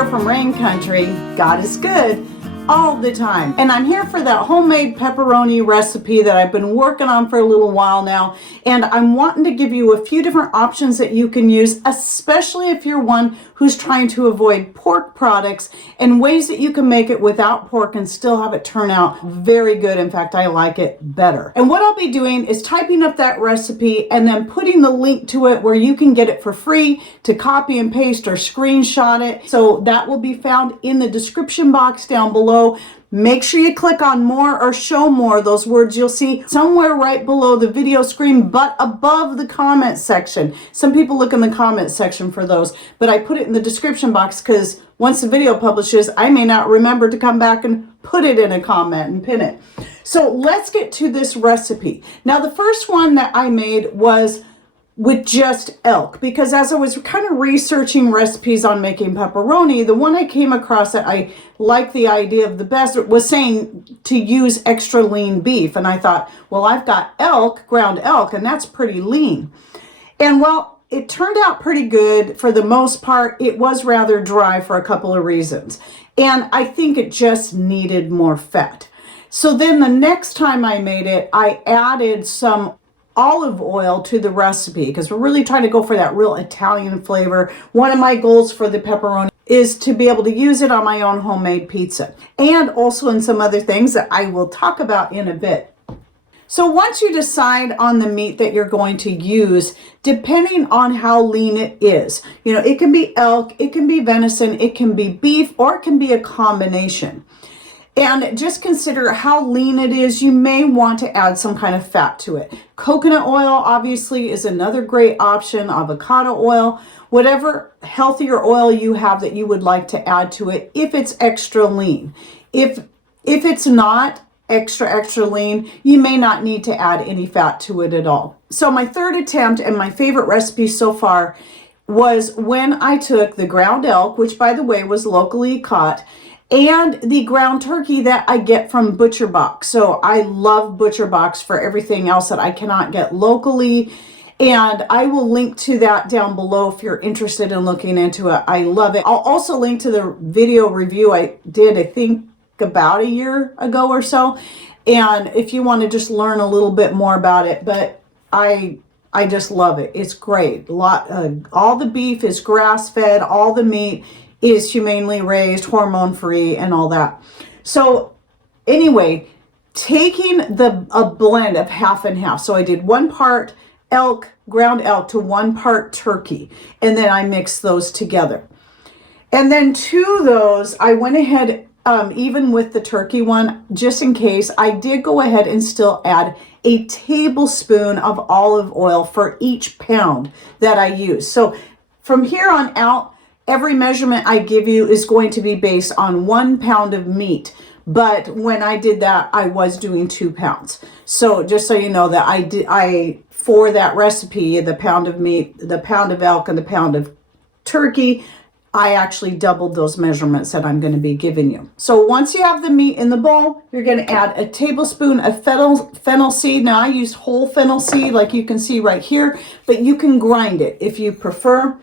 here from Rain Country. God is good all the time. And I'm here for that homemade pepperoni recipe that I've been working on for a little while now. And I'm wanting to give you a few different options that you can use, especially if you're one who's trying to avoid pork products, and ways that you can make it without pork and still have it turn out very good. In fact, I like it better. And what I'll be doing is typing up that recipe and then putting the link to it where you can get it for free to copy and paste or screenshot it. So that will be found in the description box down below. Make sure you click on more or show more. Those words you'll see somewhere right below the video screen, but above the comment section. Some people look in the comment section for those, but I put it in the description box because once the video publishes, I may not remember to come back and put it in a comment and pin it. So let's get to this recipe. Now, the first one that I made was with just elk, because as I was kind of researching recipes on making pepperoni, the one I came across that I liked the idea of the best was saying to use extra lean beef. And I thought, well, I've got elk, ground elk, and that's pretty lean. And well, it turned out pretty good for the most part. It was rather dry for a couple of reasons. And I think it just needed more fat. So then the next time I made it, I added some olive oil to the recipe because we're really trying to go for that real Italian flavor. One of my goals for the pepperoni is to be able to use it on my own homemade pizza, and also in some other things that I will talk about in a bit. So once you decide on the meat that you're going to use, depending on how lean it is, you know, it can be elk, it can be venison, it can be beef, or it can be a combination. And just consider how lean it is. You may want to add some kind of fat to it. Coconut oil obviously is another great option, avocado oil, whatever healthier oil you have that you would like to add to it if it's extra lean. If it's not extra lean, you may not need to add any fat to it at all. So my third attempt and my favorite recipe so far was when I took the ground elk, which by the way was locally caught, and the ground turkey that I get from Butcher Box. So I love Butcher Box for everything else that I cannot get locally. And I will link to that down below if you're interested in looking into it. I love it. I'll also link to the video review I did, I think about a year ago or so. And if you want to just learn a little bit more about it, but I just love it. It's great. All the beef is grass-fed, all the meat is humanely raised, hormone-free, and all that. So anyway, taking a blend of half and half. So I did 1 part elk, ground elk, to 1 part turkey, and then I mixed those together. And then to those, I went ahead, even with the turkey one, just in case, I did go ahead and still add a tablespoon of olive oil for each pound that I use. So from here on out, every measurement I give you is going to be based on 1 pound of meat. But when I did that, I was doing 2 pounds. So just so you know that for that recipe, the pound of meat, the pound of elk, and the pound of turkey, I actually doubled those measurements that I'm going to be giving you. So once you have the meat in the bowl, you're going to add a tablespoon of fennel seed. Now I used whole fennel seed like you can see right here, but you can grind it if you prefer.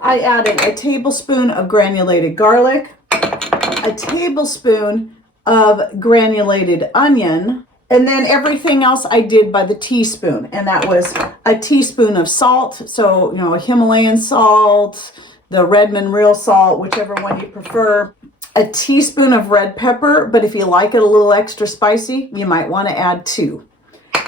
I added a tablespoon of granulated garlic, a tablespoon of granulated onion, and then everything else I did by the teaspoon. And that was a teaspoon of salt. So, you know, a Himalayan salt, the Redmond real salt, whichever one you prefer. A teaspoon of red pepper, but if you like it a little extra spicy, you might want to add 2.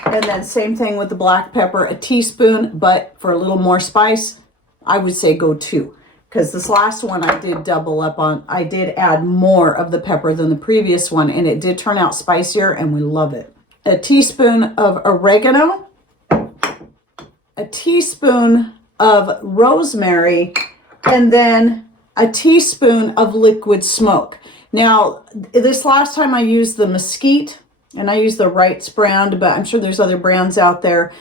And then same thing with the black pepper, a teaspoon, but for a little more spice, I would say go 2, because this last one I did double up on. I did add more of the pepper than the previous one, and it did turn out spicier, and we love it. A teaspoon of oregano, a teaspoon of rosemary, and then a teaspoon of liquid smoke. Now, this last time I used the mesquite, and I used the Wright's brand, but I'm sure there's other brands out there.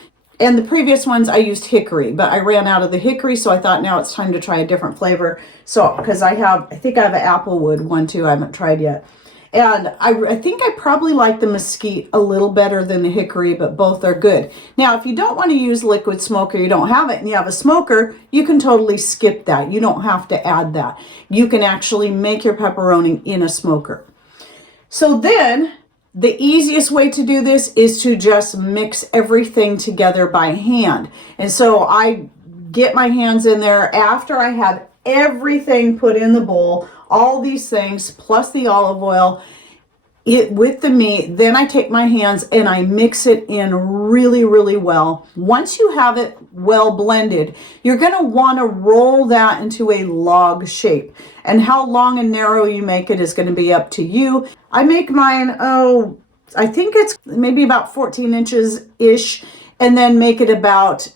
And the previous ones I used hickory, but I ran out of the hickory, so I thought now it's time to try a different flavor. So, because I think I have an applewood one too, I haven't tried yet. And I think I probably like the mesquite a little better than the hickory, but both are good. Now, if you don't want to use liquid smoke, or you don't have it and you have a smoker, you can totally skip that. You don't have to add that. You can actually make your pepperoni in a smoker. So then the easiest way to do this is to just mix everything together by hand. And so I get my hands in there after I have everything put in the bowl, all these things plus the olive oil with the meat. Then I take my hands and I mix it in really, really well. Once you have it well blended, you're going to want to roll that into a log shape. And how long and narrow you make it is going to be up to you. I make mine, I think it's maybe about 14 inches ish, and then make it about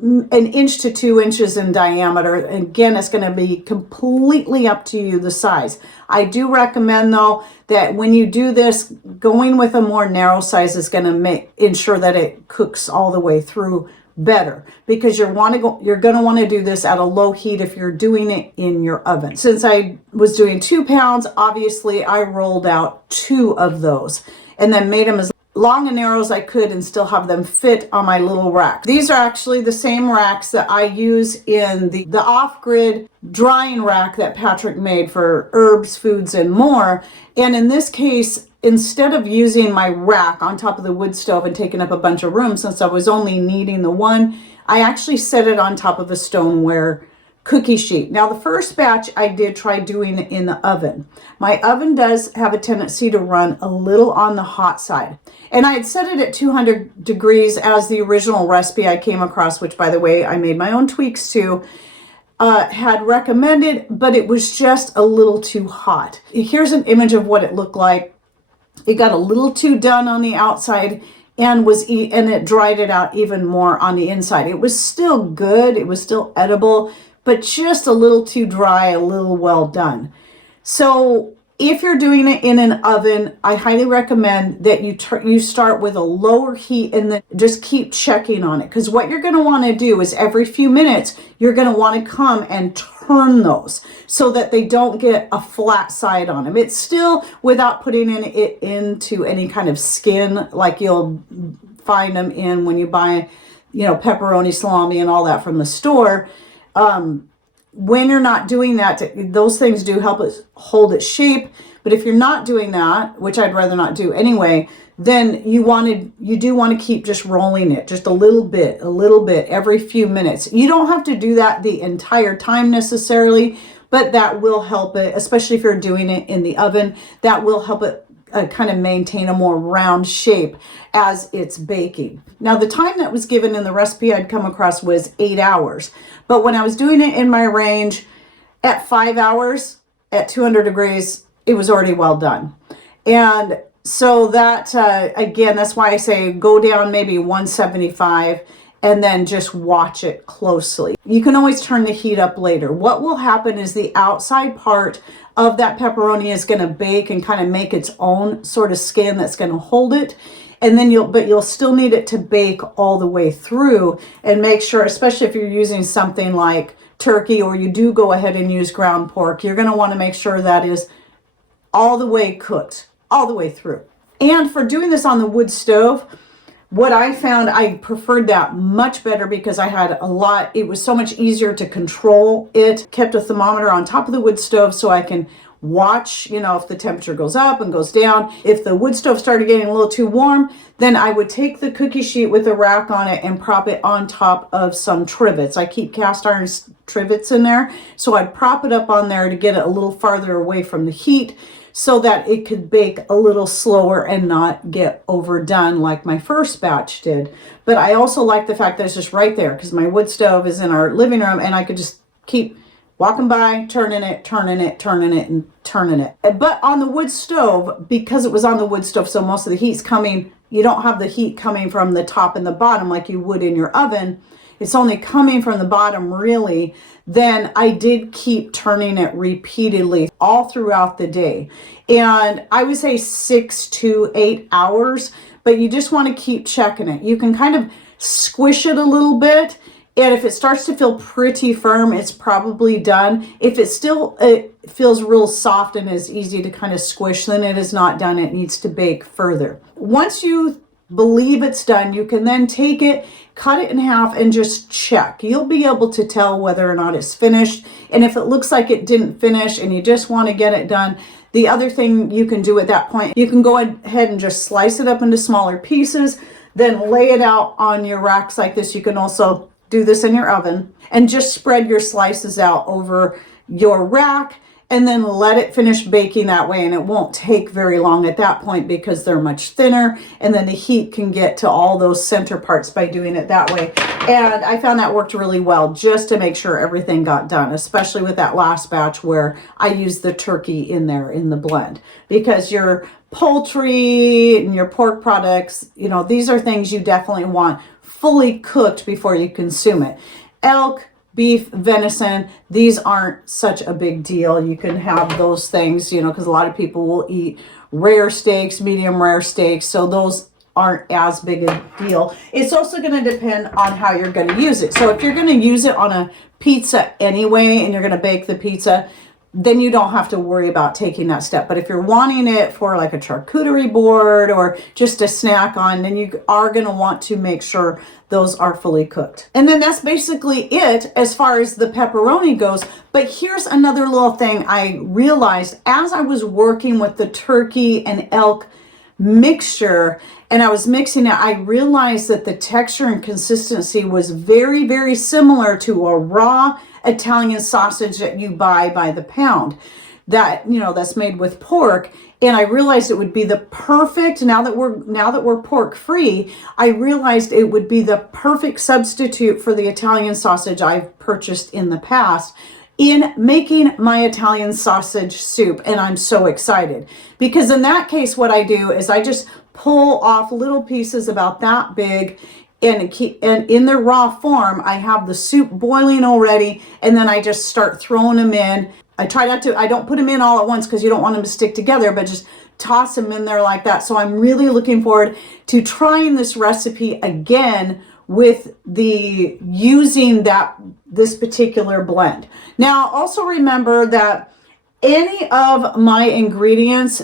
an inch to 2 inches in diameter. Again, it's going to be completely up to you, the size. I do recommend though that when you do this, going with a more narrow size is going to ensure that it cooks all the way through better, because you're going to want to do this at a low heat if you're doing it in your oven. Since I was doing 2 pounds, obviously I rolled out 2 of those and then made them as long and narrow as I could and still have them fit on my little rack. These are actually the same racks that I use in the off-grid drying rack that Patrick made for herbs, foods, and more. And in this case, instead of using my rack on top of the wood stove and taking up a bunch of room, since I was only needing the one, I actually set it on top of a stoneware cookie sheet. Now, the first batch I did try doing it in the oven. My oven does have a tendency to run a little on the hot side. And I had set it at 200 degrees as the original recipe I came across, which, by the way, I made my own tweaks to, had recommended, but it was just a little too hot. Here's an image of what it looked like. It got a little too done on the outside and it dried it out even more on the inside. It was still good. It was still edible, but just a little too dry, a little well done. So if you're doing it in an oven, I highly recommend that you start with a lower heat and then just keep checking on it. Because what you're going to want to do is every few minutes, you're going to want to come and turn those so that they don't get a flat side on them. It's still without putting it into any kind of skin like you'll find them in when you buy, pepperoni, salami, and all that from the store. When you're not doing that, those things do help it hold its shape. But if you're not doing that, which I'd rather not do anyway, then you do want to keep just rolling it just a little bit every few minutes. You don't have to do that the entire time necessarily, but that will help it, especially if you're doing it in the oven. That will help it kind of maintain a more round shape as it's baking. Now, the time that was given in the recipe I'd come across was 8 hours. But when I was doing it in my range at 5 hours at 200 degrees, it was already well done. And so that, again, that's why I say go down maybe 175 and then just watch it closely. You can always turn the heat up later. What will happen is the outside part of that pepperoni is going to bake and kind of make its own sort of skin that's going to hold it. And then you'll still need it to bake all the way through, and make sure, especially if you're using something like turkey or you do go ahead and use ground pork, you're going to want to make sure that is all the way cooked, all the way through. And for doing this on the wood stove, what I found, I preferred that much better because I had it was so much easier to control it. Kept a thermometer on top of the wood stove so I can watch, if the temperature goes up and goes down. If the wood stove started getting a little too warm, then I would take the cookie sheet with a rack on it and prop it on top of some trivets. I keep cast iron trivets in there, so I'd prop it up on there to get it a little farther away from the heat so that it could bake a little slower and not get overdone like my first batch did. But I also like the fact that it's just right there because my wood stove is in our living room and I could just keep walking by, turning it, and turning it. But on the wood stove, because it was on the wood stove, so most of the heat's coming, you don't have the heat coming from the top and the bottom like you would in your oven. It's only coming from the bottom really. Then I did keep turning it repeatedly all throughout the day. And I would say 6 to 8 hours, but you just want to keep checking it. You can kind of squish it a little bit. And if it starts to feel pretty firm, it's probably done. If it still feels real soft and is easy to kind of squish, then it is not done. It needs to bake further. Once you believe it's done, you can then take it, cut it in half, and just check. You'll be able to tell whether or not it's finished. And if it looks like it didn't finish and you just want to get it done, the other thing you can do at that point, you can go ahead and just slice it up into smaller pieces, then lay it out on your racks like this. You can also do this in your oven and just spread your slices out over your rack, and then let it finish baking that way. And it won't take very long at that point because they're much thinner, and then the heat can get to all those center parts by doing it that way. And I found that worked really well, just to make sure everything got done, especially with that last batch where I used the turkey in there in the blend, because your poultry and your pork products, you know, these are things you definitely want fully cooked before you consume it. Elk, beef, venison, these aren't such a big deal. You can have those things, you know, because a lot of people will eat rare steaks, medium rare steaks, so those aren't as big a deal. It's also going to depend on how you're going to use it. So if you're going to use it on a pizza anyway, and you're going to bake the pizza, then you don't have to worry about taking that step. But if you're wanting it for like a charcuterie board or just a snack on, then you are going to want to make sure those are fully cooked. And then that's basically it as far as the pepperoni goes. But here's another little thing I realized as I was working with the turkey and elk mixture, and I was mixing it, I realized that the texture and consistency was very, very similar to a raw Italian sausage that you buy by the pound, that, you know, that's made with pork. And I realized it would be the perfect, now that we're pork free, I realized it would be the perfect substitute for the Italian sausage I've purchased in the past in making my Italian sausage soup. And I'm so excited, because in that case, what I do is I just pull off little pieces about that big, and in their raw form, I have the soup boiling already, and then I just start throwing them in. I don't put them in all at once because you don't want them to stick together, but just toss them in there like that. So I'm really looking forward to trying this recipe again with using this particular blend. Now, also remember that any of my ingredients,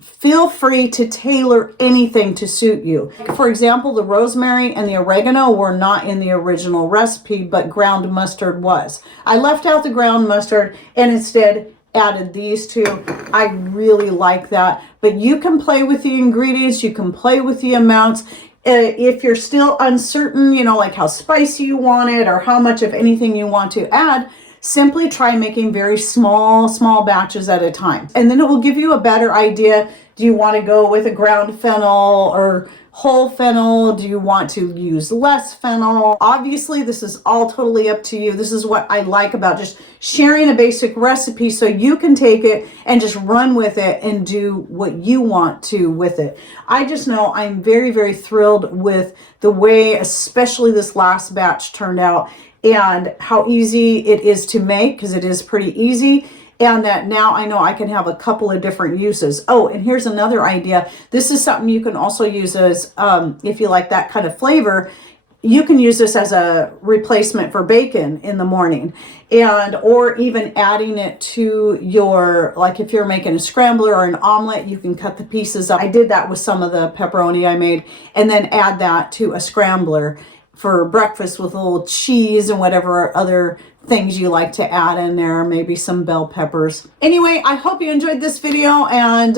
feel free to tailor anything to suit you. For example, the rosemary and the oregano were not in the original recipe, but ground mustard was. I left out the ground mustard and instead added these two. I really like that. But you can play with the ingredients, you can play with the amounts. If you're still uncertain, you know, like how spicy you want it or how much of anything you want to add, simply try making very small batches at a time. And then it will give you a better idea. Do you want to go with a ground fennel or whole fennel? Do you want to use less fennel? Obviously, this is all totally up to you. This is what I like about just sharing a basic recipe, so you can take it and just run with it and do what you want to with it. I just know I'm very, very thrilled with the way, especially this last batch turned out, and how easy it is to make, because it is pretty easy. And that now I know I can have a couple of different uses. Oh, and here's another idea. This is something you can also use as, if you like that kind of flavor, you can use this as a replacement for bacon in the morning, or even adding it to your, like if you're making a scrambler or an omelet, you can cut the pieces up. I did that with some of the pepperoni I made, and then add that to a scrambler for breakfast with a little cheese and whatever other things you like to add in there, maybe some bell peppers. Anyway, I hope you enjoyed this video and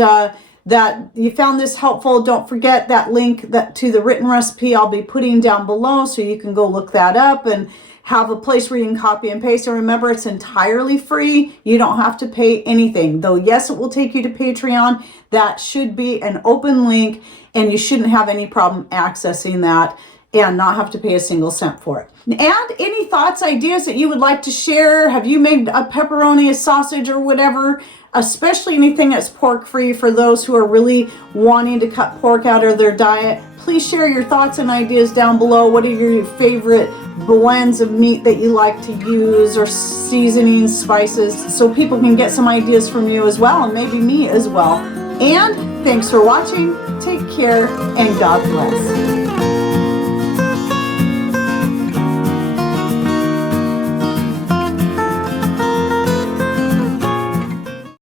that you found this helpful. Don't forget that link to the written recipe I'll be putting down below, so you can go look that up and have a place where you can copy and paste. And remember, it's entirely free. You don't have to pay anything, though yes, it will take you to Patreon. That should be an open link, and you shouldn't have any problem accessing that and not have to pay a single cent for it. And any thoughts, ideas that you would like to share? Have you made a pepperoni, a sausage, or whatever? Especially anything that's pork free, for those who are really wanting to cut pork out of their diet. Please share your thoughts and ideas down below. What are your favorite blends of meat that you like to use, or seasonings, spices, so people can get some ideas from you as well, and maybe me as well. And thanks for watching. Take care, and God bless.